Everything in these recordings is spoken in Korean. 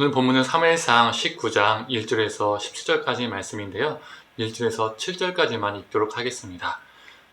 오늘 본문은 사무엘상 19장 1절에서 17절까지 말씀인데요. 1절에서 7절까지만 읽도록 하겠습니다.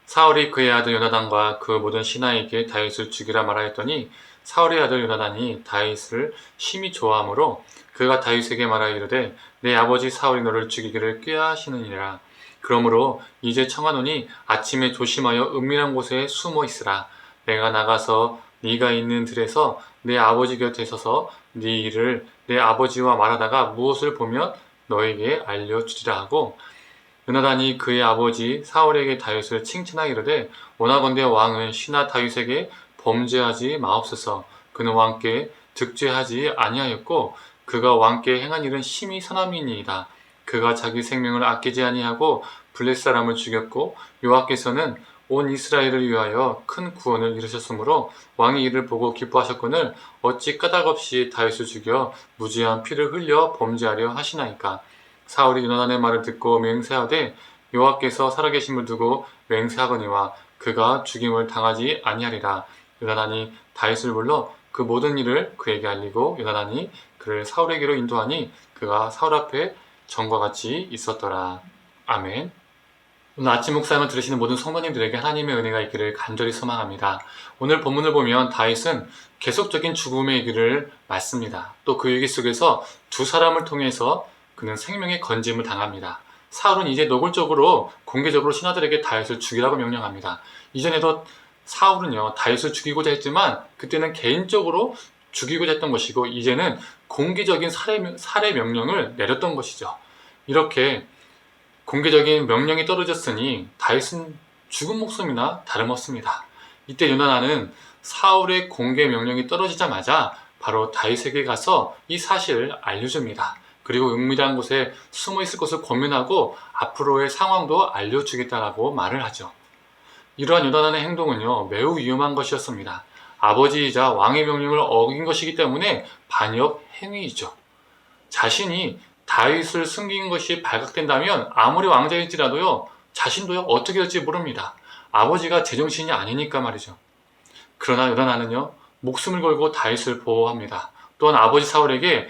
사울이 그의 아들 요나단과 그 모든 신하에게 다윗을 죽이라 말하였더니 사울의 아들 요나단이 다윗을 심히 좋아하므로 그가 다윗에게 말하여 이르되 내 아버지 사울이 너를 죽이기를 꾀하시느니라. 그러므로 이제 청하노니 아침에 조심하여 은밀한 곳에 숨어 있으라. 내가 나가서 네가 있는 들에서 내 아버지 곁에 서서 네 일을 내 아버지와 말하다가 무엇을 보면 너에게 알려주리라 하고, 요나단이 그의 아버지 사울에게 다윗을 칭찬하여 이르되 원하건대 왕은 신하 다윗에게 범죄하지 마옵소서. 그는 왕께 득죄하지 아니하였고 그가 왕께 행한 일은 심히 선함이니이다. 그가 자기 생명을 아끼지 아니하고 블레 사람을 죽였고 여호와께서는 온 이스라엘을 위하여 큰 구원을 이루셨으므로 왕이 이를 보고 기뻐하셨거늘 어찌 까닭없이 다윗을 죽여 무지한 피를 흘려 범죄하려 하시나이까. 사울이 요나단의 말을 듣고 맹세하되 여호와께서 살아계심을 두고 맹세하거니와 그가 죽임을 당하지 아니하리라. 요나단이 다윗을 불러 그 모든 일을 그에게 알리고 요나단이 그를 사울에게로 인도하니 그가 사울 앞에 전과 같이 있었더라. 아멘. 오늘 아침 묵상을 들으시는 모든 성도님들에게 하나님의 은혜가 있기를 간절히 소망합니다. 오늘 본문을 보면 다윗은 계속적인 죽음의 길을 맞습니다. 또 그 위기 속에서 두 사람을 통해서 그는 생명의 건짐을 당합니다. 사울은 이제 노골적으로 공개적으로 신하들에게 다윗을 죽이라고 명령합니다. 이전에도 사울은요 다윗을 죽이고자 했지만 그때는 개인적으로 죽이고자 했던 것이고 이제는 공개적인 살해 명령을 내렸던 것이죠. 이렇게 공개적인 명령이 떨어졌으니 다윗은 죽은 목숨이나 다름없습니다. 이때 요나단은 사울의 공개 명령이 떨어지자마자 바로 다윗에게 가서 이 사실을 알려줍니다. 그리고 은밀한 곳에 숨어 있을 것을 권면하고 앞으로의 상황도 알려주겠다라고 말을 하죠. 이러한 요나단의 행동은요 매우 위험한 것이었습니다. 아버지이자 왕의 명령을 어긴 것이기 때문에 반역 행위이죠. 자신이 다윗을 숨긴 것이 발각된다면 아무리 왕자일지라도요 자신도요 어떻게 될지 모릅니다. 아버지가 제정신이 아니니까 말이죠. 그러나 요나단은요 목숨을 걸고 다윗을 보호합니다. 또한 아버지 사울에게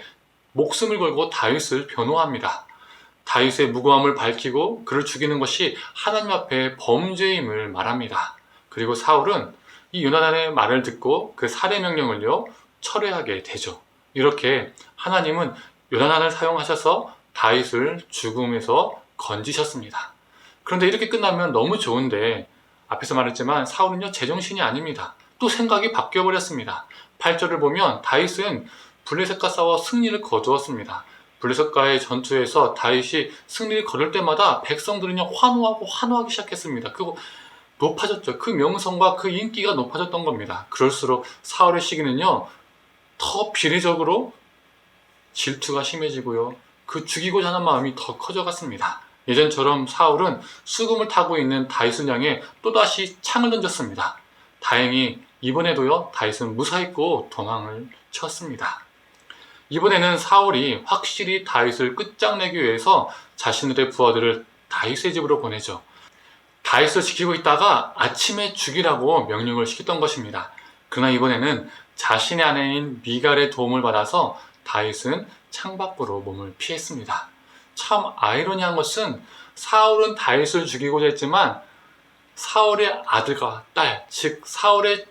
목숨을 걸고 다윗을 변호합니다. 다윗의 무고함을 밝히고 그를 죽이는 것이 하나님 앞에 범죄임을 말합니다. 그리고 사울은 이 요나단의 말을 듣고 그 살해 명령을요 철회하게 되죠. 이렇게 하나님은 요나단을 사용하셔서 다윗을 죽음에서 건지셨습니다. 그런데 이렇게 끝나면 너무 좋은데 앞에서 말했지만 사울은요 제정신이 아닙니다. 또 생각이 바뀌어버렸습니다. 8절을 보면 다윗은 블레셋과 싸워 승리를 거두었습니다. 블레셋과의 전투에서 다윗이 승리를 거둘 때마다 백성들은요 환호하기 시작했습니다. 그리고 높아졌죠. 그 명성과 그 인기가 높아졌던 겁니다. 그럴수록 사울의 시기는요 더 비례적으로 질투가 심해지고요. 그 죽이고자 하는 마음이 더 커져갔습니다. 예전처럼 사울은 수금을 타고 있는 다윗을 향해 또다시 창을 던졌습니다. 다행히 이번에도요 다윗은 무사했고 도망을 쳤습니다. 이번에는 사울이 확실히 다윗을 끝장내기 위해서 자신들의 부하들을 다윗의 집으로 보내죠. 다윗을 지키고 있다가 아침에 죽이라고 명령을 시켰던 것입니다. 그러나 이번에는 자신의 아내인 미갈의 도움을 받아서 다윗은 창밖으로 몸을 피했습니다. 참 아이러니한 것은 사울은 다윗을 죽이고자 했지만 사울의 아들과 딸, 즉 사울의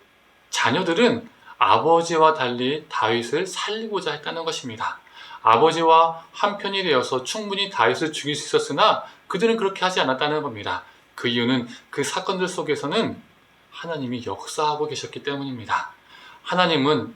자녀들은 아버지와 달리 다윗을 살리고자 했다는 것입니다. 아버지와 한편이 되어서 충분히 다윗을 죽일 수 있었으나 그들은 그렇게 하지 않았다는 겁니다. 그 이유는 그 사건들 속에서는 하나님이 역사하고 계셨기 때문입니다. 하나님은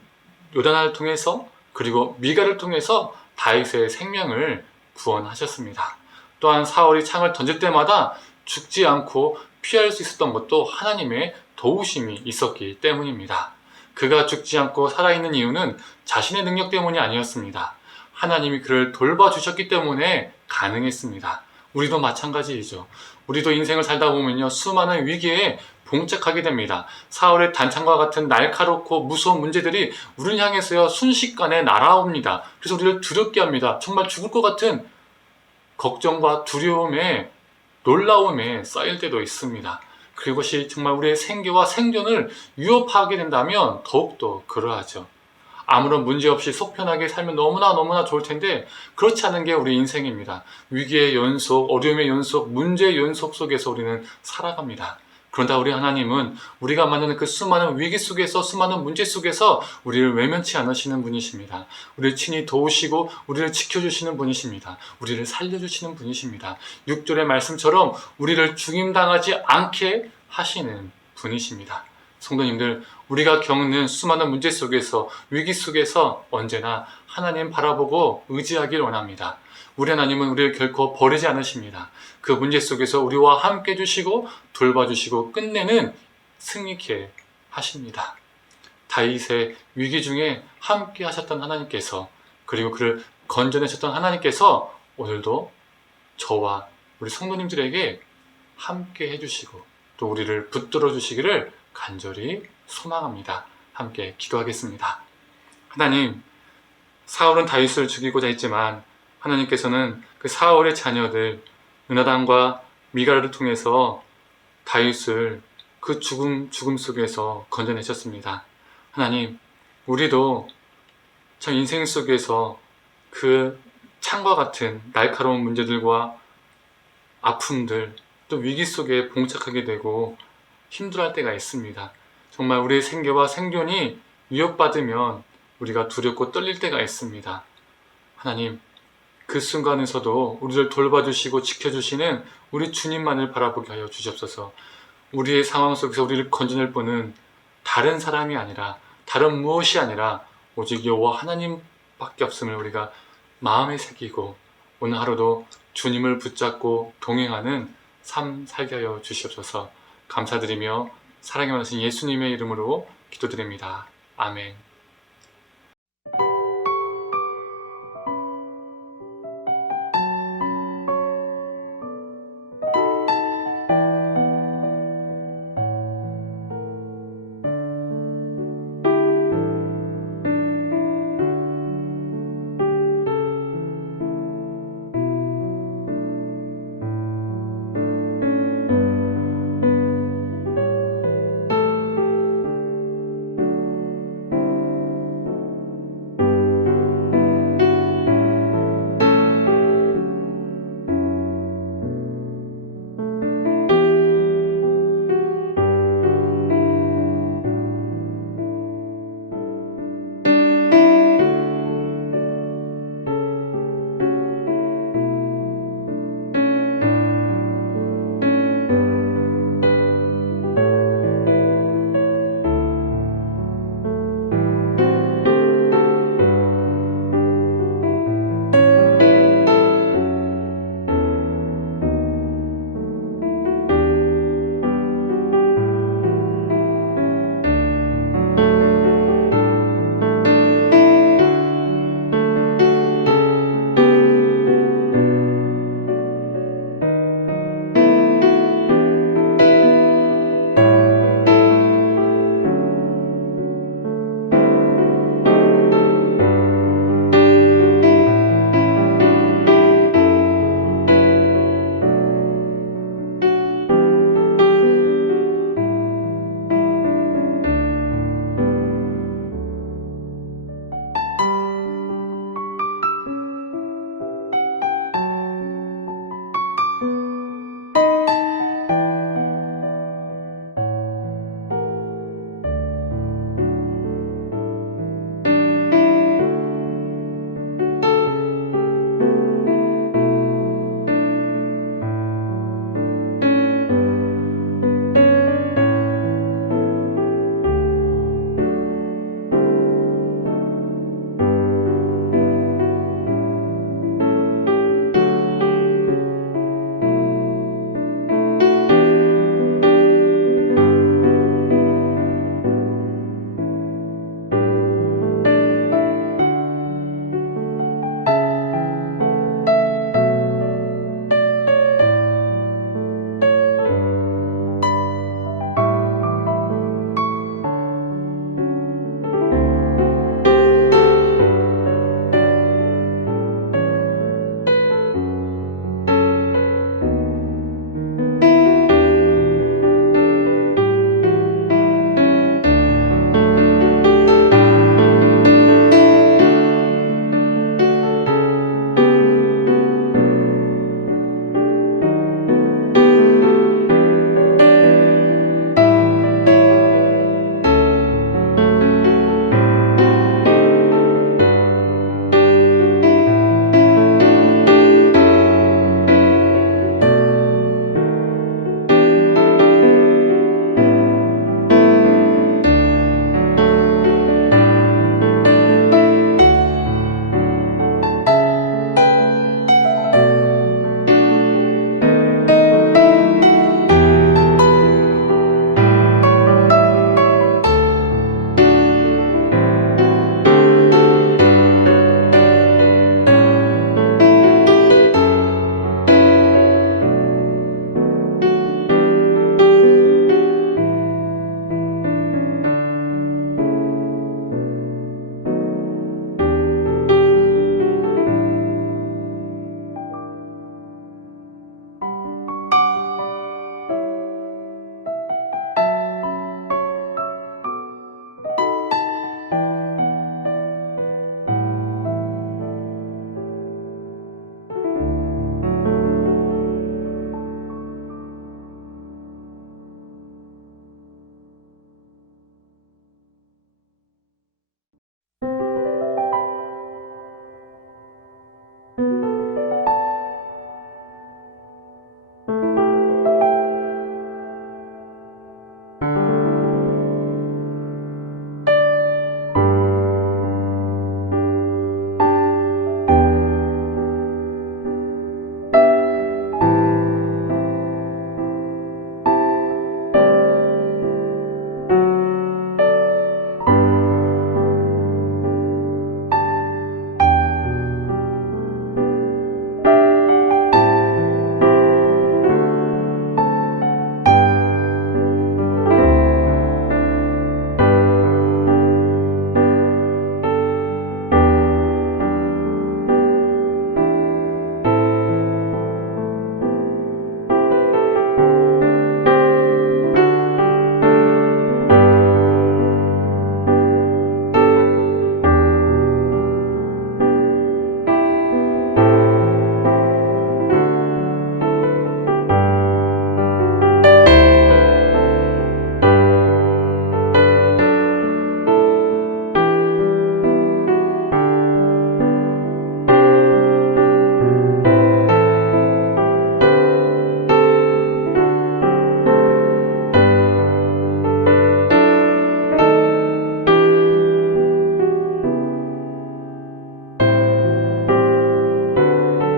요나단을 통해서 그리고 미갈을 통해서 다윗의 생명을 구원하셨습니다. 또한 사울이 창을 던질 때마다 죽지 않고 피할 수 있었던 것도 하나님의 도우심이 있었기 때문입니다. 그가 죽지 않고 살아있는 이유는 자신의 능력 때문이 아니었습니다. 하나님이 그를 돌봐주셨기 때문에 가능했습니다. 우리도 마찬가지이죠. 우리도 인생을 살다 보면요 수많은 위기에 봉착하게 됩니다. 사울의 단창과 같은 날카롭고 무서운 문제들이 우리를 향해서요 순식간에 날아옵니다. 그래서 우리를 두렵게 합니다. 정말 죽을 것 같은 걱정과 두려움에 놀라움에 쌓일 때도 있습니다. 그것이 정말 우리의 생계와 생존을 위협하게 된다면 더욱더 그러하죠. 아무런 문제 없이 속 편하게 살면 너무나 좋을 텐데 그렇지 않은 게 우리 인생입니다. 위기의 연속, 어려움의 연속, 문제의 연속 속에서 우리는 살아갑니다. 그런다 우리 하나님은 우리가 만나는 그 수많은 위기 속에서, 수많은 문제 속에서 우리를 외면치 않으시는 분이십니다. 우리를 친히 도우시고 우리를 지켜주시는 분이십니다. 우리를 살려주시는 분이십니다. 6절의 말씀처럼 우리를 죽임당하지 않게 하시는 분이십니다. 성도님들, 우리가 겪는 수많은 문제 속에서, 위기 속에서 언제나 하나님 바라보고 의지하길 원합니다. 우리 하나님은 우리를 결코 버리지 않으십니다. 그 문제 속에서 우리와 함께 해주시고 돌봐주시고 끝내는 승리케 하십니다. 다윗의 위기 중에 함께 하셨던 하나님께서, 그리고 그를 건져내셨던 하나님께서 오늘도 저와 우리 성도님들에게 함께 해주시고 또 우리를 붙들어 주시기를 간절히 소망합니다. 함께 기도하겠습니다. 하나님, 사울은 다윗을 죽이고자 했지만 하나님께서는 그 사울의 자녀들 요나단과 미갈을 통해서 다윗을 그 죽음 속에서 건져내셨습니다. 하나님, 우리도 참 인생 속에서 그 창과 같은 날카로운 문제들과 아픔들, 또 위기 속에 봉착하게 되고 힘들어할 때가 있습니다. 정말 우리의 생계와 생존이 위협받으면 우리가 두렵고 떨릴 때가 있습니다. 하나님, 그 순간에서도 우리를 돌봐주시고 지켜주시는 우리 주님만을 바라보게 하여 주시옵소서. 우리의 상황 속에서 우리를 건져낼 분은 다른 사람이 아니라, 다른 무엇이 아니라 오직 여호와 하나님밖에 없음을 우리가 마음에 새기고 오늘 하루도 주님을 붙잡고 동행하는 삶 살게 하여 주시옵소서. 감사드리며 사랑이 많으신 예수님의 이름으로 기도드립니다. 아멘.